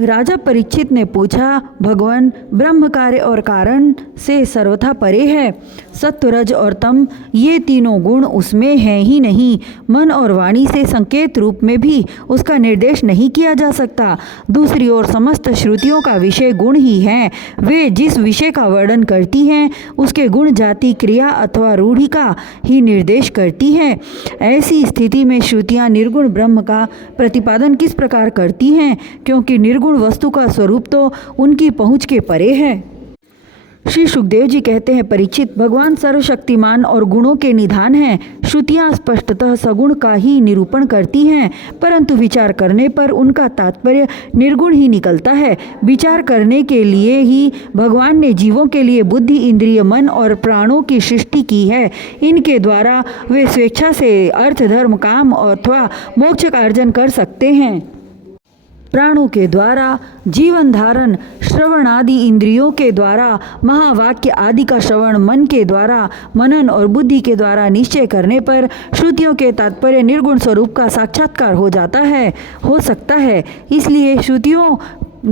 राजा परीक्षित ने पूछा, भगवान ब्रह्म कार्य और कारण से सर्वथा परे है। सत्व, रज और तम ये तीनों गुण उसमें हैं ही नहीं। मन और वाणी से संकेत रूप में भी उसका निर्देश नहीं किया जा सकता। दूसरी ओर समस्त श्रुतियों का विषय गुण ही हैं। वे जिस विषय का वर्णन करती हैं उसके गुण, जाति, क्रिया अथवा रूढ़ि का ही निर्देश करती हैं। ऐसी स्थिति में श्रुतियाँ निर्गुण ब्रह्म का प्रतिपादन किस प्रकार करती हैं, क्योंकि निर्गुण वस्तु का स्वरूप तो उनकी पहुँच के परे है। श्री सुखदेव जी कहते हैं, परीक्षित, भगवान सर्वशक्तिमान और गुणों के निधान हैं। श्रुतियाँ स्पष्टतः सगुण का ही निरूपण करती हैं, परंतु विचार करने पर उनका तात्पर्य निर्गुण ही निकलता है। विचार करने के लिए ही भगवान ने जीवों के लिए बुद्धि, इंद्रिय, मन और प्राणों की सृष्टि की है। इनके द्वारा वे स्वेच्छा से अर्थ, धर्म, काम अथवा मोक्ष का अर्जन कर सकते हैं। प्राणों के द्वारा जीवन धारण, श्रवण आदि इंद्रियों के द्वारा महावाक्य आदि का श्रवण, मन के द्वारा मनन और बुद्धि के द्वारा निश्चय करने पर श्रुतियों के तात्पर्य निर्गुण स्वरूप का साक्षात्कार हो सकता है। इसलिए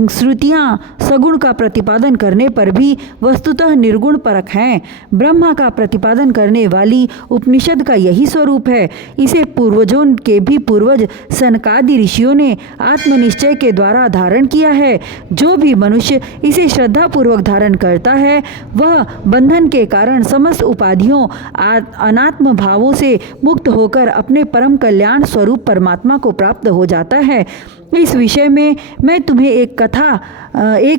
श्रुतियाँ सगुण का प्रतिपादन करने पर भी वस्तुतः निर्गुण परक हैं। ब्रह्मा का प्रतिपादन करने वाली उपनिषद का यही स्वरूप है। इसे पूर्वजों के भी पूर्वज सनकादि ऋषियों ने आत्मनिश्चय के द्वारा धारण किया है। जो भी मनुष्य इसे श्रद्धापूर्वक धारण करता है वह बंधन के कारण समस्त उपाधियों, अनात्म भावों से मुक्त होकर अपने परम कल्याण स्वरूप परमात्मा को प्राप्त हो जाता है। इस विषय में मैं तुम्हें एक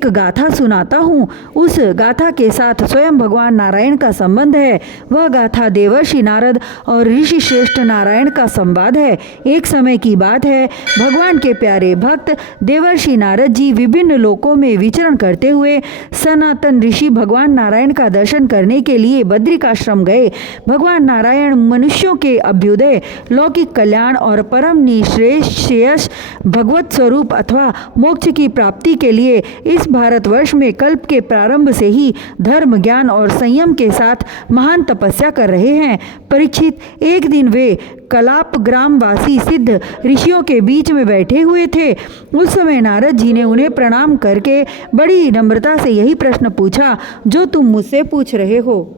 गाथा सुनाता हूँ। उस गाथा के साथ स्वयं भगवान नारायण का संबंध है। वह गाथा देवर्षि नारद और ऋषि श्रेष्ठ नारायण का संवाद है। एक समय की बात है, भगवान के प्यारे भक्त देवर्षि नारद जी विभिन्न लोकों में विचरण करते हुए सनातन ऋषि भगवान नारायण का दर्शन करने के लिए बद्रिकाश्रम गए। भगवान नारायण मनुष्यों के अभ्युदय, लौकिक कल्याण और परम निःश्रेयस भगवत स्वरूप अथवा मोक्ष की प्राप्ति के लिए इस भारतवर्ष में कल्प के प्रारंभ से ही धर्म, ज्ञान और संयम के साथ महान तपस्या कर रहे हैं। परीक्षित, एक दिन वे कलाप ग्रामवासी सिद्ध ऋषियों के बीच में बैठे हुए थे। उस समय नारद जी ने उन्हें प्रणाम करके बड़ी नम्रता से यही प्रश्न पूछा जो तुम मुझसे पूछ रहे हो।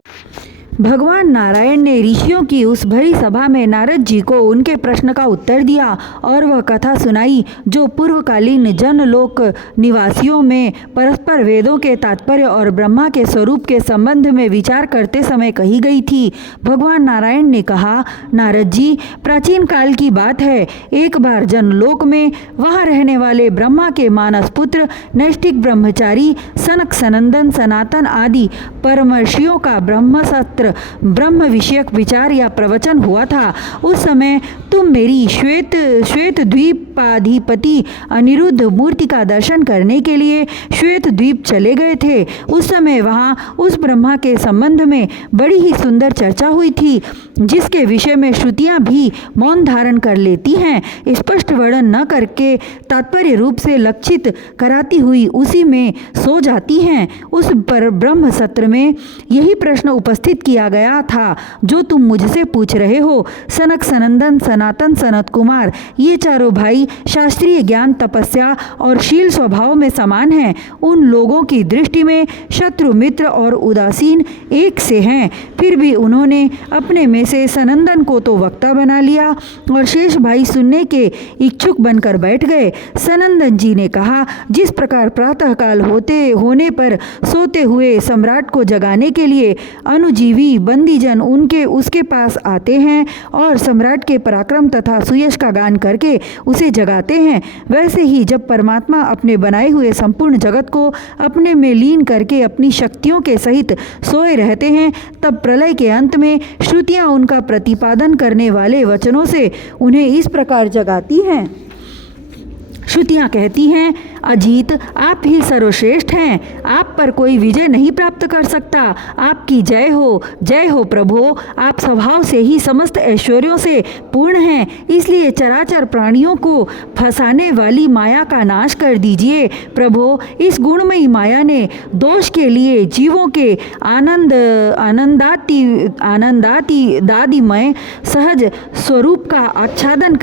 भगवान नारायण ने ऋषियों की उस भरी सभा में नारद जी को उनके प्रश्न का उत्तर दिया और वह कथा सुनाई जो पूर्वकालीन जनलोक निवासियों में परस्पर वेदों के तात्पर्य और ब्रह्मा के स्वरूप के संबंध में विचार करते समय कही गई थी। भगवान नारायण ने कहा, नारद जी, प्राचीन काल की बात है। एक बार जनलोक में वहाँ रहने वाले ब्रह्मा के मानस पुत्र नैष्ठिक ब्रह्मचारी सनक, सनंदन, सनातन आदि परमर्षियों का ब्रह्मसत्र ब्रह्म विषयक विचार या प्रवचन हुआ था। उस समय तुम मेरी श्वेत द्वीपाधिपति अनिरुद्ध मूर्ति का दर्शन करने के लिए श्वेत द्वीप चले गए थे। उस समय वहाँ उस ब्रह्मा के संबंध में बड़ी ही सुंदर चर्चा हुई थी, जिसके विषय में श्रुतियाँ भी मौन धारण कर लेती हैं। स्पष्ट वर्णन न करके तात्पर्य रूप से लक्षित कराती हुई उसी में सो जाती हैं। उस पर ब्रह्म सत्र में यही प्रश्न उपस्थित किया गया था जो तुम मुझसे पूछ रहे हो। सनक, सनंदन, सनातन, सनत कुमार ये चारों भाई शास्त्रीय ज्ञान, तपस्या और शील स्वभाव में समान हैं। उन लोगों की दृष्टि में शत्रु, मित्र और उदासीन एक से हैं। फिर भी उन्होंने अपने में से सनंदन को तो वक्ता बना लिया और शेष भाई सुनने के इच्छुक बनकर बैठ गए। सनंदन जी ने कहा, जिस प्रकार प्रातःकाल होने पर सोते हुए सम्राट को जगाने के लिए अनुजीवी बंदीजन उसके पास आते हैं और सम्राट के पराक्रम तथा सुयश का गान करके उसे जगाते हैं, वैसे ही जब परमात्मा अपने बनाए हुए संपूर्ण जगत को अपने में लीन करके अपनी शक्तियों के सहित सोए रहते हैं, तब प्रलय के अंत में श्रुतियाँ उनका प्रतिपादन करने वाले वचनों से उन्हें इस प्रकार जगाती हैं। श्रुतियाँ कहती हैं, अजीत, आप ही सर्वश्रेष्ठ हैं। आप पर कोई विजय नहीं प्राप्त कर सकता। आपकी जय हो प्रभो। आप स्वभाव से ही समस्त ऐश्वर्यों से पूर्ण हैं। इसलिए चराचर प्राणियों को फंसाने वाली माया का नाश कर दीजिए। प्रभो, इस गुणमयी माया ने दोष के लिए जीवों के आनंदातिदादिमय सहज स्वरूप का आच्छादन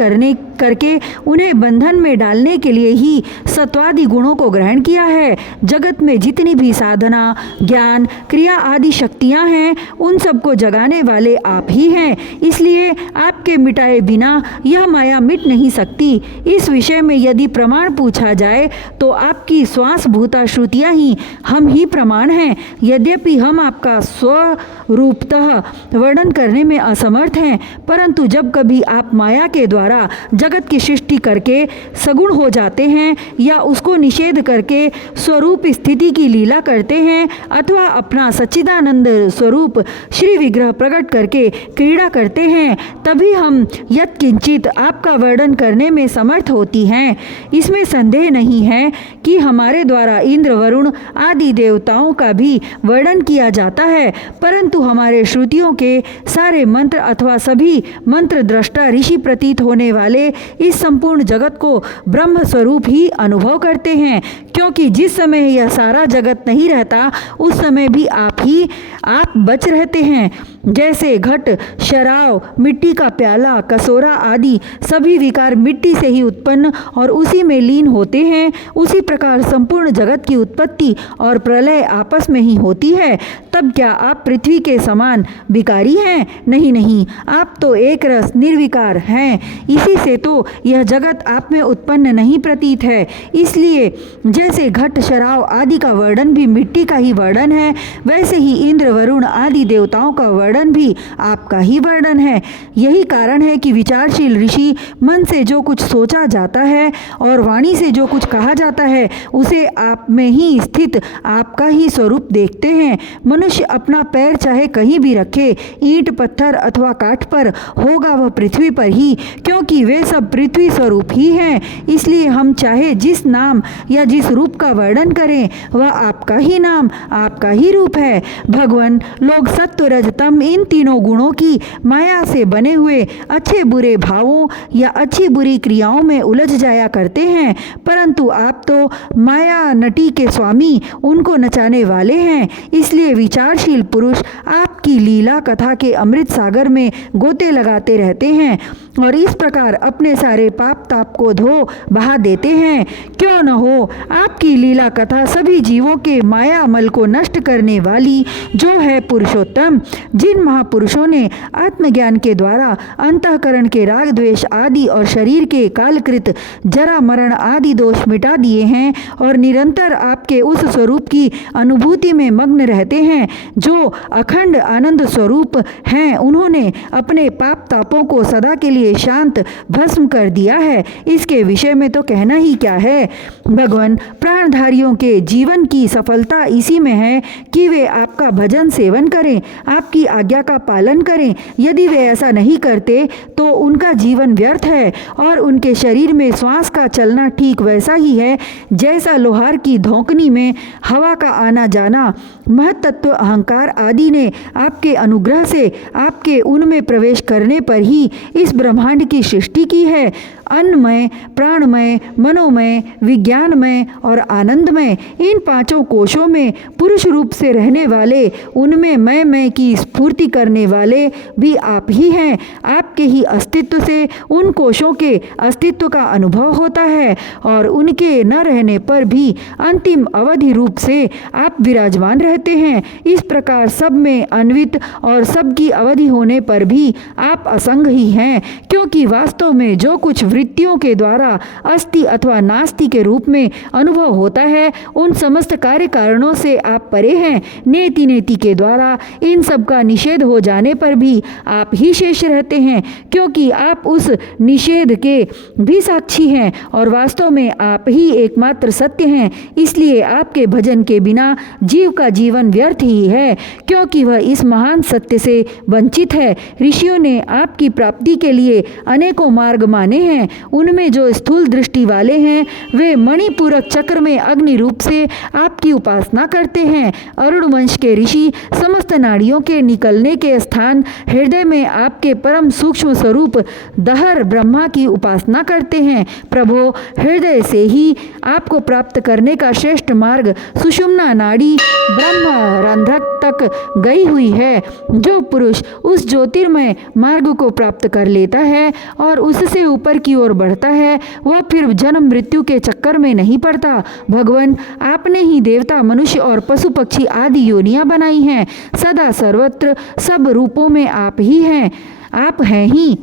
करके उन्हें बंधन में डालने के लिए ही सत्वादि गुणों को ग्रहण किया है। जगत में जितनी भी साधना, ज्ञान, क्रिया आदि शक्तियां हैं, उन सबको जगाने वाले आप ही हैं। इसलिए आपके मिटाए बिना यह माया मिट नहीं सकती। इस विषय में यदि प्रमाण पूछा जाए तो आपकी श्वासभूता श्रुतियाँ ही हम ही प्रमाण हैं। यद्यपि हम आपका स्वरूपतः वर्णन करने में असमर्थ हैं, परंतु जब कभी आप माया के द्वारा जगत की सृष्टि करके सगुण हो जाते हैं या उसको निषेध करके स्वरूप स्थिति की लीला करते हैं अथवा अपना सच्चिदानंद स्वरूप श्री विग्रह प्रकट करके क्रीड़ा करते हैं, तभी हम यत्किंचित आपका वर्णन करने में समर्थ होती हैं। इसमें संदेह नहीं है कि हमारे द्वारा इंद्र, वरुण आदि देवताओं का भी वर्णन किया जाता है, परंतु हमारे श्रुतियों के सारे मंत्र अथवा सभी मंत्र दृष्टा ऋषि प्रतीत होने वाले इस संपूर्ण जगत को ब्रह्म स्वरूप ही अनुभव करते हैं, क्योंकि जिस समय यह सारा जगत नहीं रहता उस समय भी आप बच रहते हैं। जैसे घट, शराव, मिट्टी का प्याला, कसोरा आदि सभी विकार मिट्टी से ही उत्पन्न और उसी में लीन होते हैं, उसी प्रकार संपूर्ण जगत की उत्पत्ति और प्रलय आपस में ही होती है। तब क्या आप पृथ्वी के समान विकारी हैं? नहीं नहीं, आप तो एक रस निर्विकार हैं। इसी से तो यह जगत आप में उत्पन्न नहीं प्रतीत है। इसलिए जैसे घट, शराव आदि का वर्णन भी मिट्टी का ही वर्णन है, वैसे ही इंद्र, वरुण आदि देवताओं का वर्णन भी आपका ही वर्णन है। यही कारण है कि विचारशील ऋषि मन से जो कुछ सोचा जाता है और वाणी से जो कुछ कहा जाता है उसे आप में ही स्थित आपका ही स्वरूप देखते हैं। मनुष्य अपना पैर चाहे कहीं भी रखे, ईंट, पत्थर अथवा काठ पर, होगा वह पृथ्वी पर ही, क्योंकि वे सब पृथ्वी स्वरूप ही हैं। इसलिए हम चाहे जिस नाम या जिस रूप का वर्णन करें वह आपका ही नाम, आपका ही रूप है। भगवान, लोग सत्व, रज, तम इन तीनों गुणों की माया से बने हुए अच्छे बुरे भावों या अच्छी बुरी क्रियाओं में उलझ जाया करते हैं, परंतु आप तो माया नटी के स्वामी, उनको नचाने वाले हैं। इसलिए विचारशील पुरुष आपकी लीला कथा के अमृत सागर में गोते लगाते रहते हैं और इस प्रकार अपने सारे पाप ताप को धो बहा देते हैं। क्यों न हो आपकी लीला कथा सभी जीवों के माया अमल को नष्ट करने वाली, जो है पुरुषोत्तम। जिन महापुरुषों ने आत्मज्ञान के द्वारा अंतःकरण के राग, द्वेष आदि और शरीर के कालकृत जरा, मरण आदि दोष मिटा दिए हैं और निरंतर आपके उस स्वरूप की अनुभूति में मग्न रहते हैं, जो अखंड आनंद स्वरूप हैं, उन्होंने अपने पाप तापों को सदा के लिए शांत भस्म कर दिया है। इसके विषय में तो कहना ही क्या है। भगवान, प्राणधारियों के जीवन की सफलता इसी में है कि वे आपका भजन सेवन करें, आपकी आज्ञा का पालन करें। यदि वे ऐसा नहीं करते तो उनका जीवन व्यर्थ है और उनके शरीर में श्वास का चलना ठीक वैसा ही है जैसा लोहार की धोकनी में हवा का आना जाना। महत्त्व, अहंकार आदि ने आपके अनुग्रह से आपके उनमें प्रवेश करने पर ही इस ब्रह्मांड की सृष्टि की है। अन्नमय, प्राणमय, मनोमय, विज्ञानमय और आनंदमय, इन पांचों कोशों में पुरुष रूप से रहने वाले, उनमें मैं की स्फूर्ति करने वाले भी आप ही हैं। आपके ही अस्तित्व से उन कोशों के अस्तित्व का अनुभव होता है और उनके न रहने पर भी अंतिम अवधि रूप से आप विराजमान रहते हैं। इस प्रकार सब में अन्वित और सबकी अवधि होने पर भी आप असंग ही हैं, क्योंकि वास्तव में जो कुछ वृत्तियों के द्वारा अस्ति अथवा नास्ति के रूप में अनुभव होता है, उन समस्त कार्य कारणों से आप परे हैं। नेति नेति के द्वारा इन सब का निषेध हो जाने पर भी आप ही शेष रहते हैं, क्योंकि आप उस निषेध के भी साक्षी हैं और वास्तव में आप ही एकमात्र सत्य हैं। इसलिए आपके भजन के बिना जीव का जीवन व्यर्थ ही है, क्योंकि वह इस महान सत्य से वंचित है। ऋषियों ने आपकी प्राप्ति के लिए अनेकों मार्ग माने हैं। उनमें जो स्थूल दृष्टि वाले हैं वे मणिपूरक चक्र में अग्नि रूप से आपकी उपासना करते हैं। अरुण वंश के ऋषि समस्त नाड़ियों के निकलने के स्थान हृदय में आपके परम सूक्ष्म स्वरूप दहर ब्रह्मा की उपासना करते हैं। प्रभो, हृदय से ही आपको प्राप्त करने का श्रेष्ठ मार्ग सुषुम्ना नाड़ी ब्रह्म रंध्रक तक गई हुई है। जो पुरुष उस ज्योतिर्मय मार्ग को प्राप्त कर लेता लेता है और उससे ऊपर की ओर बढ़ता है, वह फिर जन्म मृत्यु के चक्कर में नहीं पड़ता। भगवान, आपने ही देवता, मनुष्य और पशु पक्षी आदि योनियां बनाई हैं। सदा सर्वत्र सब रूपों में आप ही हैं, आप हैं ही।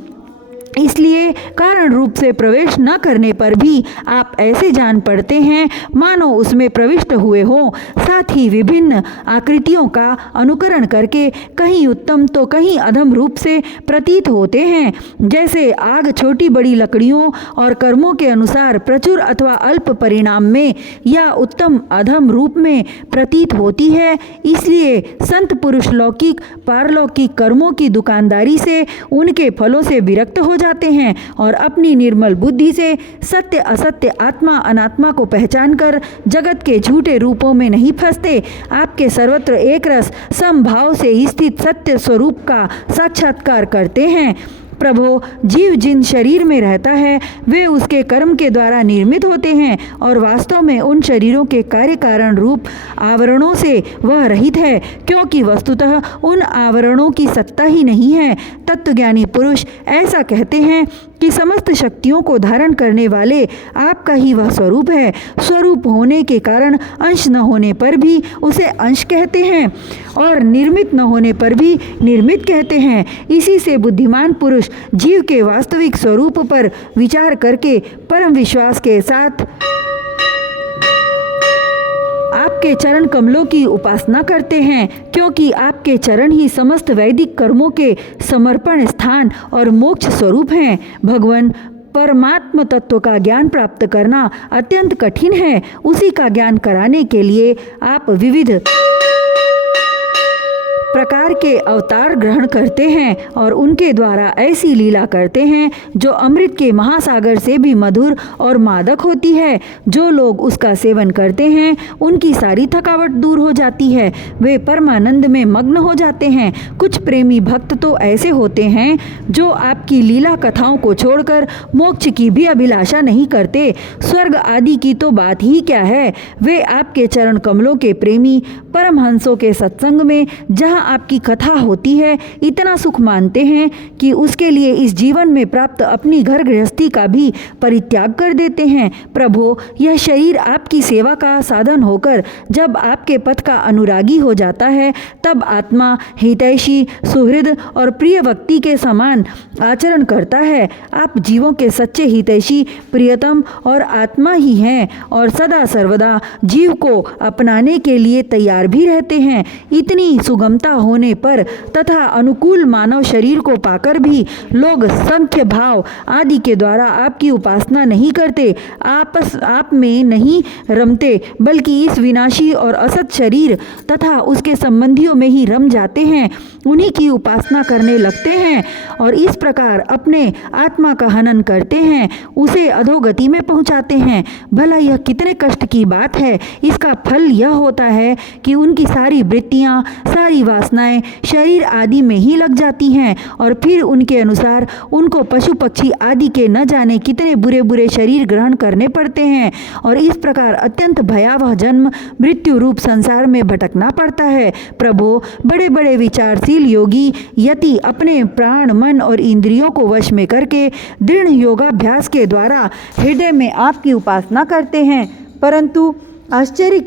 इसलिए कारण रूप से प्रवेश न करने पर भी आप ऐसे जान पड़ते हैं मानो उसमें प्रविष्ट हुए हों। साथ ही विभिन्न आकृतियों का अनुकरण करके कहीं उत्तम तो कहीं अधम रूप से प्रतीत होते हैं। जैसे आग छोटी बड़ी लकड़ियों और कर्मों के अनुसार प्रचुर अथवा अल्प परिणाम में या उत्तम अधम रूप में प्रतीत होती है। इसलिए संत पुरुष लौकिक पारलौकिक कर्मों की दुकानदारी से, उनके फलों से विरक्त हो जाते हैं और अपनी निर्मल बुद्धि से सत्य असत्य आत्मा अनात्मा को पहचान कर जगत के झूठे रूपों में नहीं फंसते। आपके सर्वत्र एक रस समभाव से स्थित सत्य स्वरूप का साक्षात्कार करते हैं। प्रभो, जीव जिन शरीर में रहता है वे उसके कर्म के द्वारा निर्मित होते हैं और वास्तव में उन शरीरों के कार्य कारण रूप आवरणों से वह रहित है, क्योंकि वस्तुतः उन आवरणों की सत्ता ही नहीं है। तत्वज्ञानी पुरुष ऐसा कहते हैं कि समस्त शक्तियों को धारण करने वाले आपका ही वह स्वरूप है। स्वरूप होने के कारण अंश न होने पर भी उसे अंश कहते हैं और निर्मित न होने पर भी निर्मित कहते हैं। इसी से बुद्धिमान पुरुष जीव के वास्तविक स्वरूप पर विचार करके परम विश्वास के साथ आपके चरण कमलों की उपासना करते हैं, क्योंकि आपके चरण ही समस्त वैदिक कर्मों के समर्पण स्थान और मोक्ष स्वरूप हैं। भगवान, परमात्म तत्व का ज्ञान प्राप्त करना अत्यंत कठिन है। उसी का ज्ञान कराने के लिए आप विविध प्रकार के अवतार ग्रहण करते हैं और उनके द्वारा ऐसी लीला करते हैं जो अमृत के महासागर से भी मधुर और मादक होती है। जो लोग उसका सेवन करते हैं उनकी सारी थकावट दूर हो जाती है, वे परमानंद में मग्न हो जाते हैं। कुछ प्रेमी भक्त तो ऐसे होते हैं जो आपकी लीला कथाओं को छोड़कर मोक्ष की भी अभिलाषा नहीं करते। स्वर्ग आदि की तो बात ही क्या है, वे आपके चरण कमलों के प्रेमी परमहंसों के सत्संग में जहाँ आपकी कथा होती है इतना सुख मानते हैं कि उसके लिए इस जीवन में प्राप्त अपनी घर गृहस्थी का भी परित्याग कर देते हैं। प्रभो, यह शरीर आपकी सेवा का साधन होकर जब आपके पथ का अनुरागी हो जाता है तब आत्मा हितैषी सुहृद और प्रिय व्यक्ति के समान आचरण करता है। आप जीवों के सच्चे हितैषी प्रियतम और आत्मा ही हैं और सदा सर्वदा जीव को अपनाने के लिए तैयार भी रहते हैं। इतनी सुगमता होने पर तथा अनुकूल मानव शरीर को पाकर भी लोग संख्य भाव आदि के द्वारा आपकी उपासना नहीं करते, आप में नहीं रमते, बल्कि इस विनाशी और असत शरीर तथा उसके संबंधियों में ही रम जाते हैं, उन्हीं की उपासना करने लगते हैं और इस प्रकार अपने आत्मा का हनन करते हैं, उसे अधोगति में पहुंचाते हैं। भला यह कितने कष्ट की बात है। इसका फल यह होता है कि उनकी सारी वृत्तियां सारी वासनाएं शरीर आदि में ही लग जाती हैं और फिर उनके अनुसार उनको पशु पक्षी आदि के न जाने कितने बुरे बुरे शरीर ग्रहण करने पड़ते हैं और इस प्रकार अत्यंत भयावह जन्म मृत्यु रूप संसार में भटकना पड़ता है। प्रभु, बड़े बड़े विचारशील योगी यति अपने प्राण मन और इंद्रियों को वश में करके दृढ़ योगाभ्यास के द्वारा हृदय में आपकी उपासना करते हैं, परंतु आश्चर्य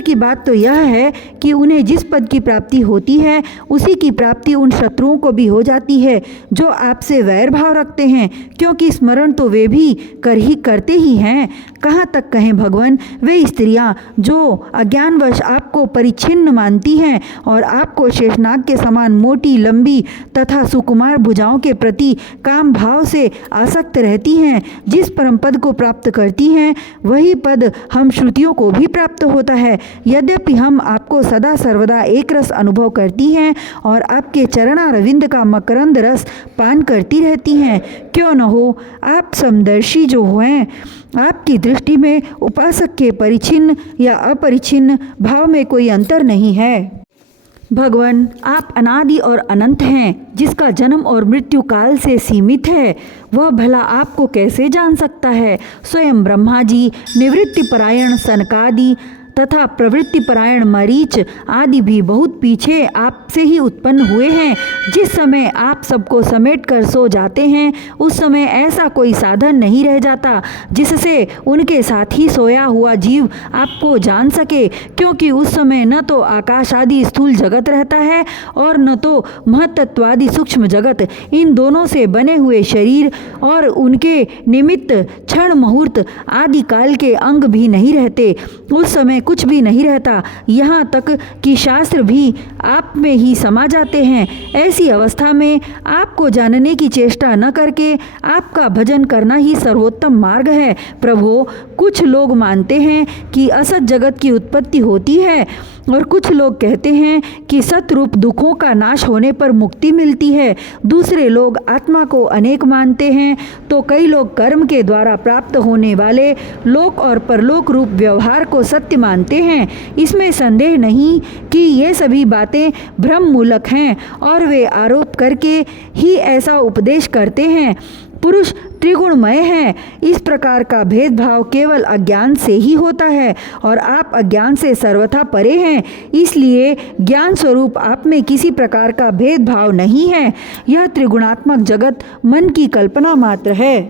की बात तो यह है कि उन्हें जिस पद की प्राप्ति होती है उसी की प्राप्ति उन शत्रुओं को भी हो जाती है जो आपसे वैर भाव रखते हैं, क्योंकि स्मरण तो वे भी करते ही हैं। कहाँ तक कहें भगवान, वे स्त्रियां जो अज्ञानवश आपको परिच्छिन्न मानती हैं और आपको शेषनाग के समान मोटी लंबी तथा सुकुमार भुजाओं के प्रति काम भाव से आसक्त रहती हैं, जिस परम पद को प्राप्त करती हैं वही पद हम श्रुतियों को भी प्राप्त होता है। यद्यपि हम आपको सदा सर्वदा एक रस अनुभव करती हैं और आपके चरणारविंद का मकरंद रस पान करती रहती हैं, क्यों न हो आप समदर्शी जो हैं, आपकी दृष्टि में उपासक के परिच्छिन्न या अपरिच्छिन्न भाव में कोई अंतर नहीं है। भगवान, आप अनादि और अनंत हैं, जिसका जन्म और मृत्यु काल से सीमित है, वह भला आपको कैसे जान सकता है। स्वयं ब्रह्मा जी निवृत्ति परायण सनकादि तथा प्रवृत्ति परायण मरीच आदि भी बहुत पीछे आपसे ही उत्पन्न हुए हैं। जिस समय आप सबको समेट कर सो जाते हैं उस समय ऐसा कोई साधन नहीं रह जाता जिससे उनके साथ ही सोया हुआ जीव आपको जान सके, क्योंकि उस समय न तो आकाश आदि स्थूल जगत रहता है और न तो महतत्वादि सूक्ष्म जगत। इन दोनों से बने हुए शरीर और उनके निमित्त क्षण मुहूर्त आदि काल के अंग भी नहीं रहते। उस समय कुछ भी नहीं रहता, यहाँ तक कि शास्त्र भी आप में ही समा जाते हैं। ऐसी अवस्था में आपको जानने की चेष्टा न करके आपका भजन करना ही सर्वोत्तम मार्ग है। प्रभो, कुछ लोग मानते हैं कि असत जगत की उत्पत्ति होती है और कुछ लोग कहते हैं कि सतरूप दुखों का नाश होने पर मुक्ति मिलती है। दूसरे लोग आत्मा को अनेक मानते हैं, तो कई लोग कर्म के द्वारा प्राप्त होने वाले लोक और परलोक रूप व्यवहार को सत्य मानते हैं। इसमें संदेह नहीं कि ये सभी बातें भ्रम मूलक हैं और वे आरोप करके ही ऐसा उपदेश करते हैं। पुरुष त्रिगुणमय है। इस प्रकार का भेदभाव केवल अज्ञान से ही होता है और आप अज्ञान से सर्वथा परे हैं, इसलिए ज्ञान स्वरूप आप में किसी प्रकार का भेदभाव नहीं है। यह त्रिगुणात्मक जगत मन की कल्पना मात्र है।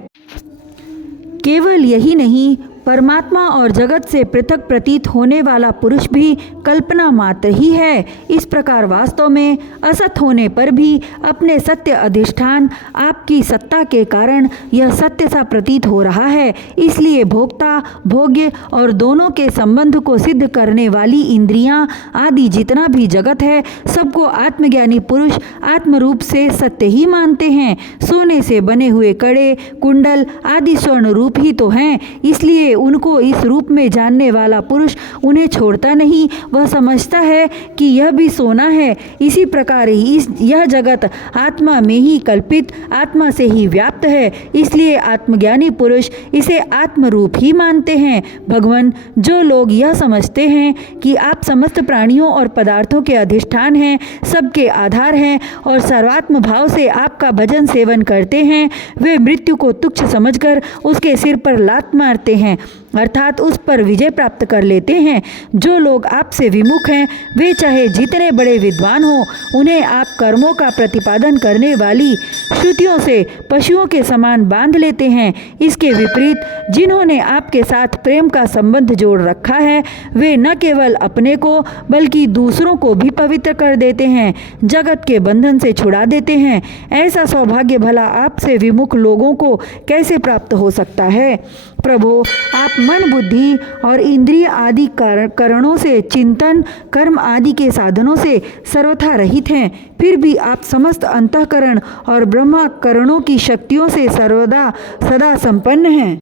केवल यही नहीं, परमात्मा और जगत से पृथक प्रतीत होने वाला पुरुष भी कल्पना मात्र ही है। इस प्रकार वास्तव में असत होने पर भी अपने सत्य अधिष्ठान आपकी सत्ता के कारण यह सत्य सा प्रतीत हो रहा है। इसलिए भोक्ता भोग्य और दोनों के संबंध को सिद्ध करने वाली इंद्रियां आदि जितना भी जगत है सबको आत्मज्ञानी पुरुष आत्मरूप से सत्य ही मानते हैं। सोने से बने हुए कड़े कुंडल आदि स्वर्ण रूप ही तो हैं, इसलिए उनको इस रूप में जानने वाला पुरुष उन्हें छोड़ता नहीं। वह समझता है कि यह भी सोना है। इसी प्रकार यह जगत आत्मा में ही कल्पित, आत्मा से ही व्याप्त है, इसलिए आत्मज्ञानी पुरुष इसे आत्मरूप ही मानते हैं। भगवान, जो लोग यह समझते हैं कि आप समस्त प्राणियों और पदार्थों के अधिष्ठान हैं, सबके आधार हैं और सर्वात्म भाव से आपका भजन सेवन करते हैं, वे मृत्यु को तुच्छ समझकर उसके सिर पर लात मारते हैं, अर्थात उस पर विजय प्राप्त कर लेते हैं। जो लोग आपसे विमुख हैं वे चाहे जितने बड़े विद्वान हों, उन्हें आप कर्मों का प्रतिपादन करने वाली श्रुतियों से पशुओं के समान बांध लेते हैं। इसके विपरीत जिन्होंने आपके साथ प्रेम का संबंध जोड़ रखा है वे न केवल अपने को बल्कि दूसरों को भी पवित्र कर देते हैं, जगत के बंधन से छुड़ा देते हैं। ऐसा सौभाग्य भला आपसे विमुख लोगों को कैसे प्राप्त हो सकता है? प्रभो, आप मन बुद्धि और इंद्रिय आदि कारणों से, चिंतन कर्म आदि के साधनों से सर्वथा रहित हैं, फिर भी आप समस्त अंतःकरण और ब्रह्माकरणों की शक्तियों से सर्वदा सदा संपन्न हैं।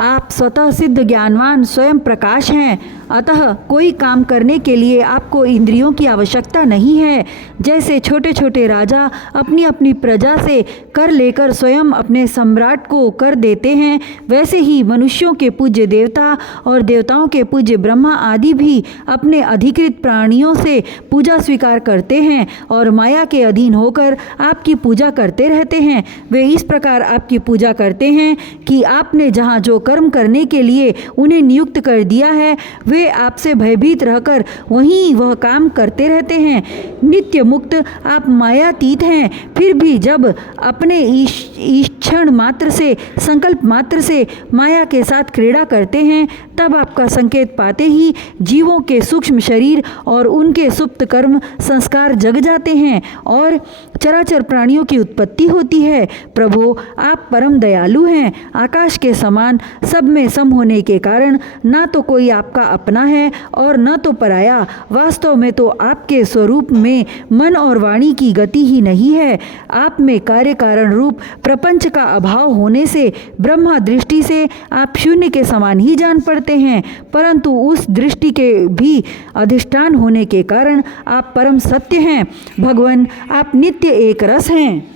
आप स्वतः सिद्ध ज्ञानवान स्वयं प्रकाश हैं, अतः कोई काम करने के लिए आपको इंद्रियों की आवश्यकता नहीं है। जैसे छोटे छोटे राजा अपनी अपनी प्रजा से कर लेकर स्वयं अपने सम्राट को कर देते हैं, वैसे ही मनुष्यों के पूज्य देवता और देवताओं के पूज्य ब्रह्मा आदि भी अपने अधिकृत प्राणियों से पूजा स्वीकार करते हैं और माया के अधीन होकर आपकी पूजा करते रहते हैं। वे इस प्रकार आपकी पूजा करते हैं कि आपने जहाँ जो कर्म करने के लिए उन्हें नियुक्त कर दिया है वे आपसे भयभीत रहकर वहीं वह काम करते रहते हैं। नित्य मुक्त आप मायातीत हैं, फिर भी जब अपने ईक्षण मात्र से, संकल्प मात्र से माया के साथ क्रीड़ा करते हैं तब आपका संकेत पाते ही जीवों के सूक्ष्म शरीर और उनके सुप्त कर्म संस्कार जग जाते हैं और चराचर प्राणियों की उत्पत्ति होती है। प्रभो, आप परम दयालु हैं। आकाश के समान सब में सम होने के कारण ना तो कोई आपका अपना है और न तो पराया। वास्तव में तो आपके स्वरूप में मन और वाणी की गति ही नहीं है। आप में कार्य कारण रूप प्रपंच का अभाव होने से ब्रह्मा दृष्टि से आप शून्य के समान ही जान पड़ते हैं, परंतु उस दृष्टि के भी अधिष्ठान होने के कारण आप परम सत्य हैं। भगवान, आप नित्य एक रस हैं।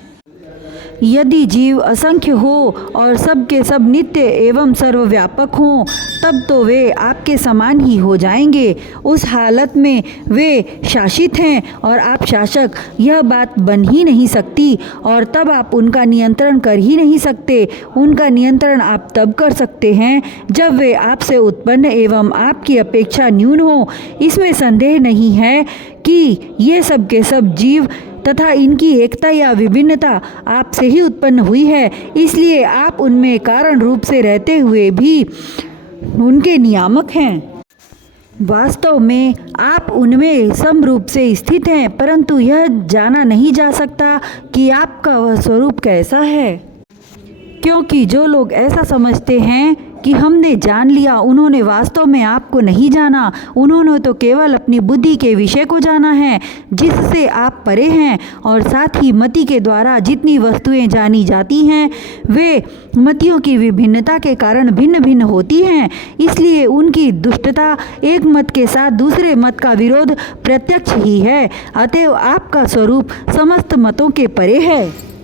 यदि जीव असंख्य हो और सब के सब नित्य एवं सर्वव्यापक हों, तब तो वे आपके समान ही हो जाएंगे। उस हालत में वे शासित हैं और आप शासक, यह बात बन ही नहीं सकती। और तब आप उनका नियंत्रण कर ही नहीं सकते। उनका नियंत्रण आप तब कर सकते हैं जब वे आपसे उत्पन्न एवं आपकी अपेक्षा न्यून हो। इसमें संदेह नहीं है कि ये सब के सब जीव तथा इनकी एकता या विभिन्नता आपसे ही उत्पन्न हुई है, इसलिए आप उनमें कारण रूप से रहते हुए भी उनके नियामक हैं। वास्तव में आप उनमें समरूप से स्थित हैं, परंतु यह जाना नहीं जा सकता कि आपका वह स्वरूप कैसा है, क्योंकि जो लोग ऐसा समझते हैं कि हमने जान लिया, उन्होंने वास्तव में आपको नहीं जाना। उन्होंने तो केवल अपनी बुद्धि के विषय को जाना है जिससे आप परे हैं। और साथ ही मति के द्वारा जितनी वस्तुएं जानी जाती हैं वे मतियों की विभिन्नता के कारण भिन्न भिन्न होती हैं, इसलिए उनकी दुष्टता एक मत के साथ दूसरे मत का विरोध प्रत्यक्ष ही है। अतएव आपका स्वरूप समस्त मतों के परे है।